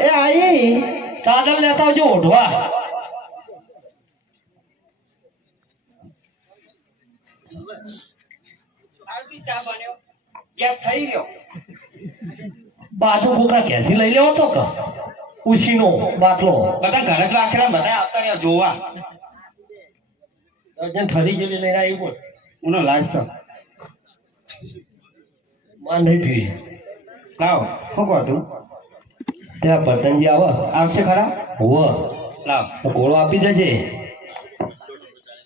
એ આઈ ચાદર લેતા આવજો ઓઢવા. ચા બન્યો ગેસ થઈ રહ્યો બાજુ કોકરા ક્યાંથી લઈ લેવો તો કે ઉશીનો બાટલો બધા ઘરે જ રાખેલા બધા આવતા રહ્યા જોવા ઠરી જેવી લઈને આવી બોલ ઉનો લાજ માન નહીં પીવી લાવ શું કહો તું ત્યાં પતંગી આવે આવશે ખરા હોવ લાવ તો કોળો આપી દેજે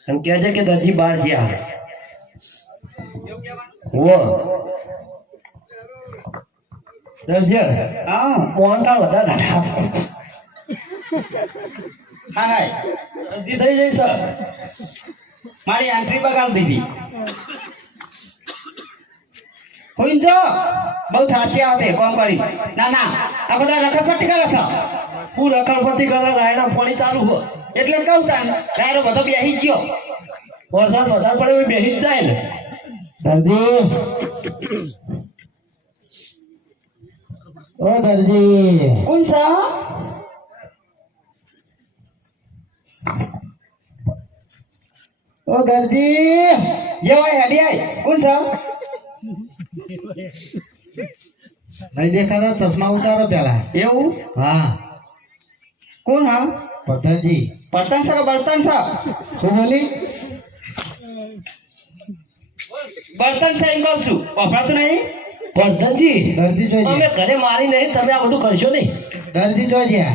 એમ કહે છે કે દરજી બહાર જ્યાં હોવ દરજી હા મોહનથાળ વધારે હા હા દરજી થઈ જઈ સર મારી એન્ટ્રી બગાડી દીધી હોઈન જો બહુ થાચી આવતે કોમ કરી ના ના આ બધા રખડપટ્ટી કરે છે હું રખડપટ્ટી કરે રાયડા પાણી ચાલુ હો એટલે કહું તાન રાયરો બધો બેહી ગયો વરસાદ વધારે પડે એ બેસી જ જાય ને દરજી ઓ દરજી કોણ સા ઓ દરજી જેવાય હેડી આય કોણ સા નહીં દેખાતા ચશ્મા ઉતારો પેલા એવું હા કોણ હા પઠાણજી બર્તન સા કે બર્તન સા શું બોલી બર્તન સા એમ કહું છું વપરાતું નહીં પ્રધાનજી દરજી અમે જોઈએ ઘરે મારી નહીં તમે આ બધું કરશો નહીં દરજી જોઈએ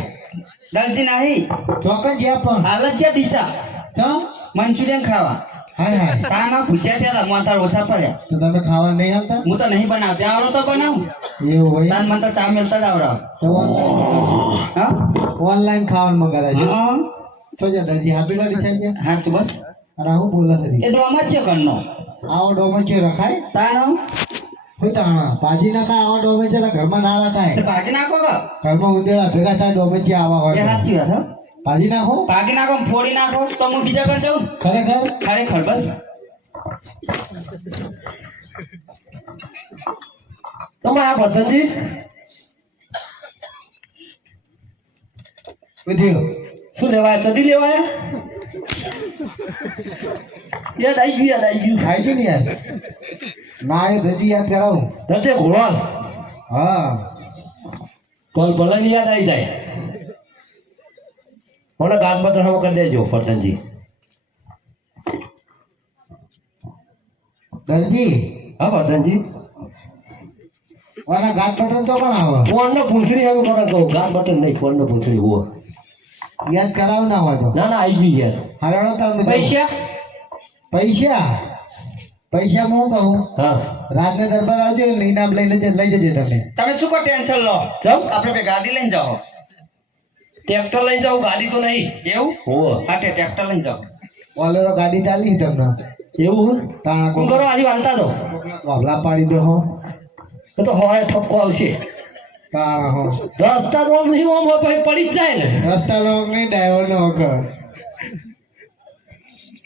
દરજી નહીં ચોકન જ્યાં પણ હાલ જ છે દિશા ચમ મંચુરિયન ખાવા હાય હાય તાના પૂછ્યા ત્યાં મોતાર ઓછા પડ્યા તો તમે ખાવા નહીં આવતા હું તો નહીં બનાવતી આવડો તો બનાવું એવું હોય તાન મને તો ચા મેલતા જ આવડો તો હા ઓનલાઈન ખાવાનું મંગાવે હા તો જા દરજી હાથું લાડી છે કે હા તો બસ અરે હું બોલા એ નથી ડોમા છે કણનો આવો ડોમે છે રખાય તાનો હું તાણા ભાજી ના ખાય આવા ડોમે છે તો ઘરમાં ના રખાય તો ભાગી નાખો કે ઘરમાં ઉંદેડા ભેગા થાય ડોમે છે આવા એ હોય સાચી વાત હા ભાજી નાખો ભાગી નાખો ફોડી નાખો તો હું બીજા પર જાઉં ખરેખર ખરેખર બસ તમારા પ્રધાનજી ઉધ્યો શું લેવાય ચડી લેવાય યાદ આવી ગયું ખાઈ છે ને યાર ના એ દરજી યાદ કરાવું ધરતે ઘોડો હા કોલ ભલાની યાદ આવી જાય મને ગાત બતન કરી દેજો પ્રધાનજી દરજી હા પ્રધાનજી વાના ગાત બટન તો પણ આવે ફોનનો પૂંછડી હવે મને કહું ગાત બટન નહીં ફોનનો પૂંછડી હોવો યાદ કરાવ ના હોય તો ના ના આવી ગયું યાર હરાણો તમે પૈસા પૈસા પૈસા હું કહું હા રાતને દરબાર આવજો લઈને આપ લઈ જજો તમે તમે શું કો ટેન્શન લો ચમ આપણે બે ગાડી લઈને જાઓ ટ્રેક્ટર લઈને જાઉં ગાડી તો નહીં એવું હોવો હાટે ટ્રેક્ટર લઈને જાઓ ઓલેરો ગાડી ચાલી તમને એવું તાણા હું કરો આજે વાળતા દો વાવલા પાડી દો હો તો હોય ઠપકો આવશે તાણા હો રસ્તા તો નહીં ઓમ હોય પછી પડી જ જાય ને રસ્તા નો નહીં ડ્રાઈવર નો હક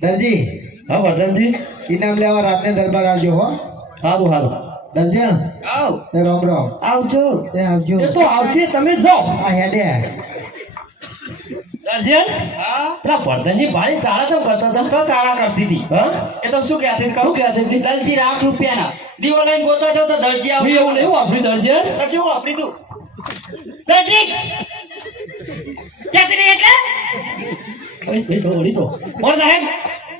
દરજી હા પ્રધાનજી ઇનામ લેવા રાતને દરબાર આવજો હો સારું સારું દરજી આવ એ રામ રામ આવજો એ આવજો એ તો આવશે તમે જાઓ આ હેડે અર્જન હા પેલા પ્રધાનજી ભાઈ ચાળા કેમ કરતા હતા તો ચાલા કરતી હતી હા એ તો શું કહેતી હતી શું કહું કહેતી હતી દલજી ₹1,00,000 દીવો લઈને ગોતો છો તો દરજી હું આવ એવું નહીં વાપર્યું દર્જન તો કેવું આપડી તું દરજી ક્યાંથી નહીં એટલે ભાઈ તો વળી તો મોર સાહેબ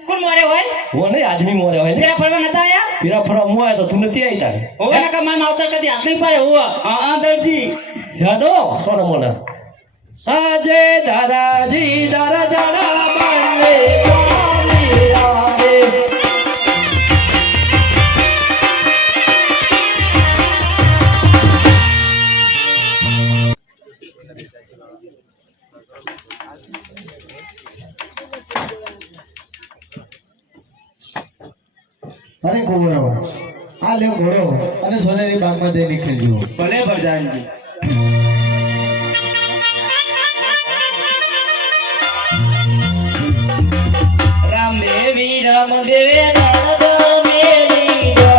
કોણ મારે હોય હું નહીં આદમી મોરે હોય ને તેરા ફરવા નતા આયા પીરા ફરવા હું આવ્યો તો તું નથી આવી તારે હોવે ના કમાન આવતા કદી હાથ નહીં પાડે હોવા હા દરજી યાદો સોનો મોને આજે દાદાજી દારા દાડા બંને સ્વામી રાધે અરે ઘોડો આ લે ઘોડો અને સોનેરી બાગમાં જઈ નીકળજો ભલે ભરજાનજી રામ દેવી રામ દેવી નારદ મેરી જય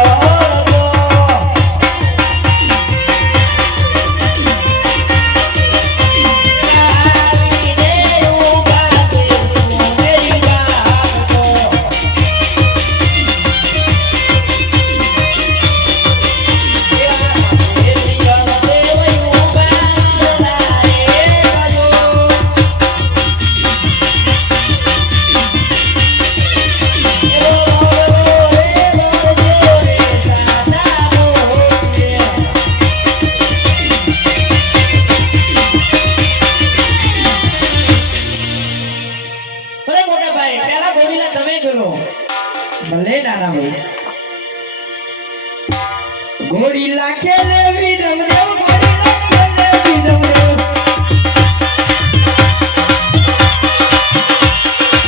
ઘોડીલા ખેલે વિરમદેવ ઘોડીલા ખેલે વિરમદેવ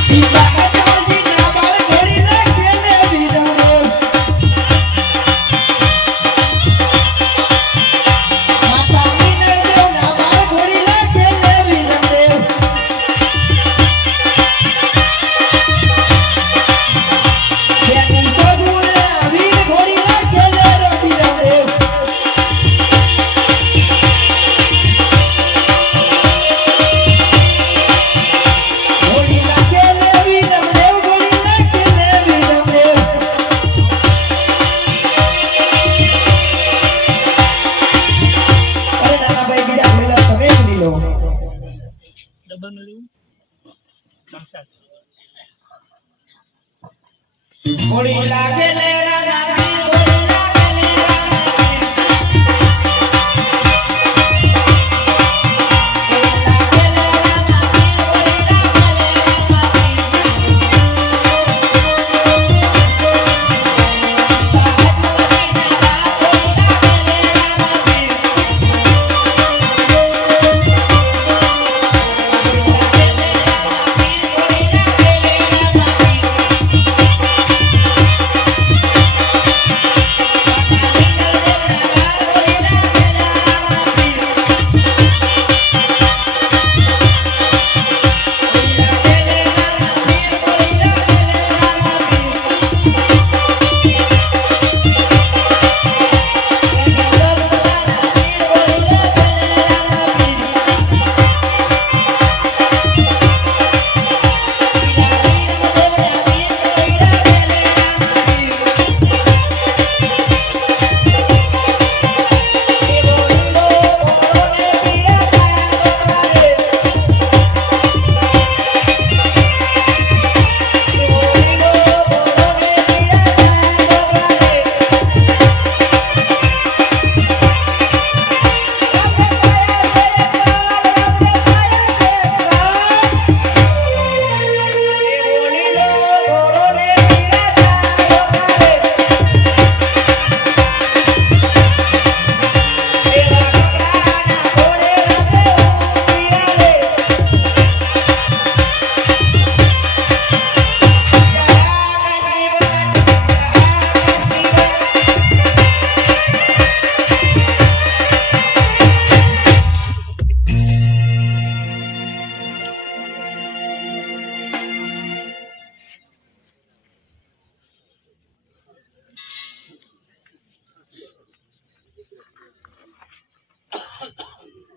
પિતા અજાજી ના બાળ ઘોડીલા ખેલે વિરમદેવ માતા વિનરદેવ ના બાળ ઘોડીલા ખેલે વિરમદેવ ખેતી સગુણા વીર ઘોડીલા ખેલે વિરમદેવ ઘોડીલા ખેલે વિરમદેવ ઘોડીલા ખેલે વિરમદેવ અરે નાના ભાઈ બીજા ઘોડીલા તમે જ લીધો ઘોડીલા ખેલે રાના વીર ઘોડીલા ખેલે રાના વીર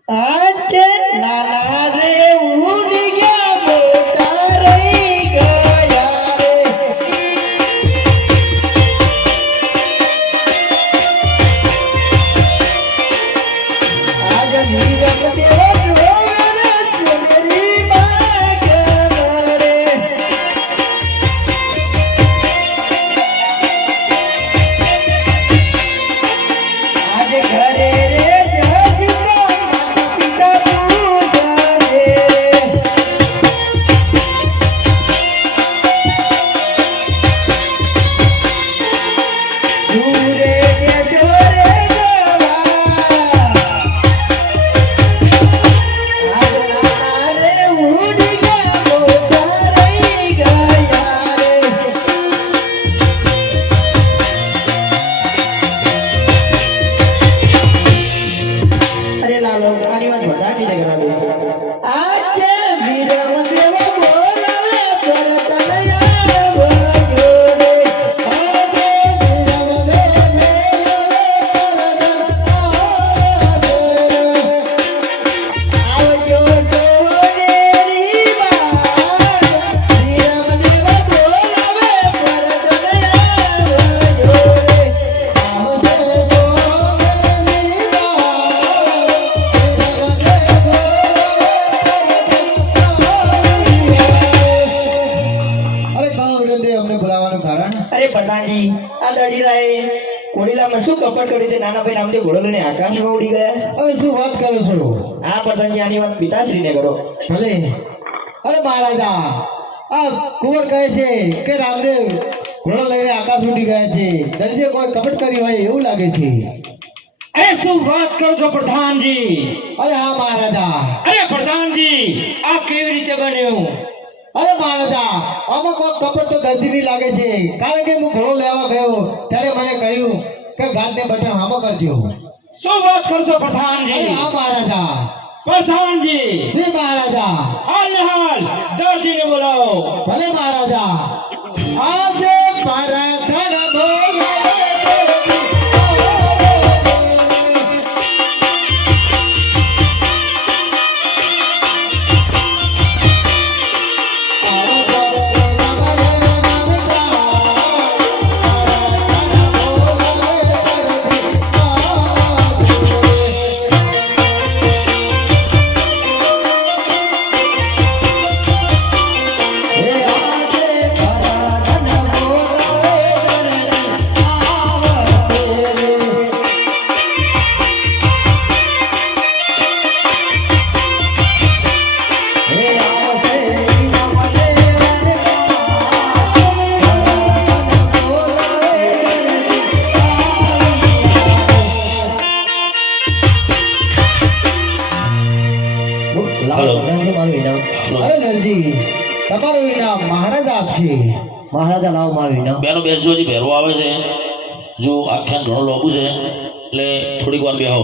આજે નાના રે ઉડી ગયા મોટા રહી ગયા રે આજ નીરવ દેવ ઢોરે સુંદરી બાગ રે આજ ઘરે રે અરે પ્રધાનજી આ દડીલાએ કોડીલામાં શું કપટ કરી તે નાના ભાઈ નામથી ઘોડો લઈને આકાશમાં ઉડી ગયા. હવે શું વાત કરો છો? હા પ્રધાનજી આની વાત પિતાશ્રીને કરો. ભલે. અરે મહારાજા, આ કુંવર કહે છે કે રામદેવ ઘોડો લઈને આકાશ ઉડી ગયા છે. દરજે કોઈ કપટ કરી હોય એવું લાગે છે. અરે શું વાત કરો છો પ્રધાનજી? અરે હા મહારાજા. અરે પ્રધાનજી, આ કેવી રીતે બન્યું? અરે મહારાજા, આમાં કોઈ કપટ તો દર્દીની લાગે છે. કારણ કે હું ઘોડો લેવા ગયો ત્યારે મને કહ્યું કે ગાંઠને બટન હામો કરજો. શું વાત કરો છો અરે પ્રધાનજી? હા મહારાજા. પ્રધાનજી, જી મહારાજા. હાલ ને હાલ દરજીને બોલાવો. ભલે મહારાજા. આજે પરાધન બોલાવે લાવો પ્રધાનજી મારું ઇનામ. અરે દરજી, તમારું ઇનામ મહારાજા આપશે. મહારાજા લાવો મારું ઇનામ. બેનો બેસજો, હજી ભેરવો આવે છે. જો આખ્યાન ઘણું લોબું છે એટલે થોડીક વાર બેહો.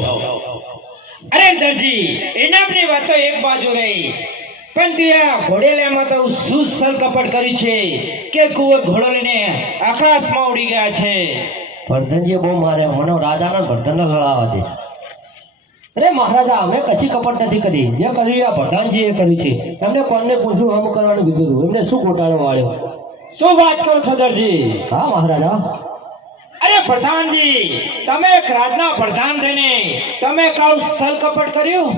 અરે દરજી, ઇનામની વાત તો એક બાજુ રહી, પણ તું આ ઘોડેલામાં તો શું સર કપટ કરી છે કે કુંવર ઘોડો લઈને આકાશમાં ઉડી ગયા છે. વર્ધનજીએ બહુ મારે મને રાજાના વર્ધનને લડાવવા દે. અરે મહારાજા, અમે કશી કપટ નથી કરી. જે કર્યું આ પ્રધાનજીએ કર્યું છે. એમને કોણને પૂછ્યું આમ કરવાનું કીધું હતું. એમને શું ગોટાળો વાળ્યો? શું વાત કરો છો દરજી? હા મહારાજા. અરે પ્રધાનજી, તમે એક રાજના પ્રધાન થઈને તમે કાઉ સર કપટ કર્યું?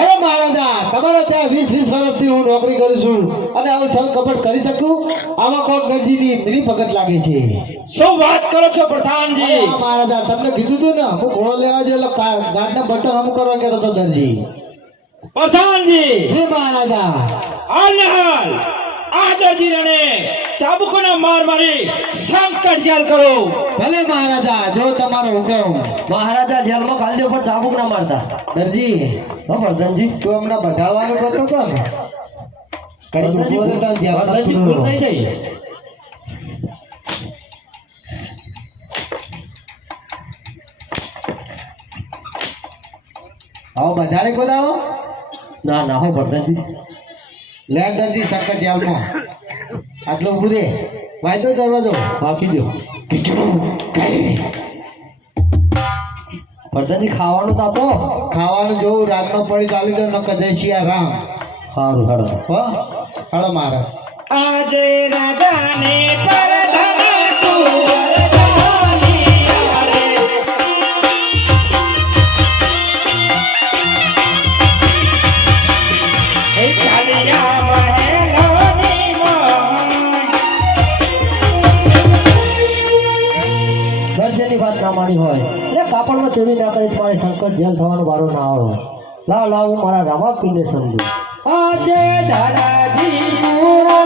અરે મહારાજા, તમારા ત્યાં 20 વર્ષથી હું નોકરી કરું છું અને આવું છલ કપટ કરી શકું? આમાં કોક દરજીની મિલી ભગત લાગે છે. શું વાત કરો છો અરે પ્રધાનજી? હા મહારાજા, તમને કીધું હતું ને હું ઘોડો લેવા જો એટલે ગાંઠના બટન હમ કરવા કહેતો હતો દરજી. પ્રધાનજી, હે મહારાજા. હાલ ને હાલ આ દરજી રણે ચાબુકોના માર મારી સંકટ જેલ કરો. ભલે મહારાજા, જો તમારો હુકમ. મહારાજા જેલમાં કાલ દે પણ ચાબુક ના મારતા. દરજી, હા વર્ધનજી. તું હમણાં બધાવાનું કરતો હતો ને? કઈ વર્ધનજી ઉભો રહેતા ને ધ્યાન વર્ધનજી રાખતું ભૂલ થઈ રહો. જાય. આવો બધાને કોદાળો ના ના હો વર્ધનજી. લેટ દરજી સક્કર જેલમાં. આટલો ઊભું રે. વાયદો દરવાજો. બાકી દો. વર્ધનજી ખાવાનું તો આપો. ખાવાનું જોવું રાતનો પડી ચાલી દો ન કદે શિયા રામ. સારું સારું. હો હળો મારા. આજે રાજાને પરધન કુંવર જાનિયા રે. એ ચાલિયા મહેલોની મોહન. દર્શનની વાત ના માની હોય એટલે કાપડમાં ચોરી ના કરી તમારે સંકટ જેલ થવાનો વારો ના આવે. લાવ લાવ હું મારા રામાપીરને સમજુ. આજે દાદાજી પૂરો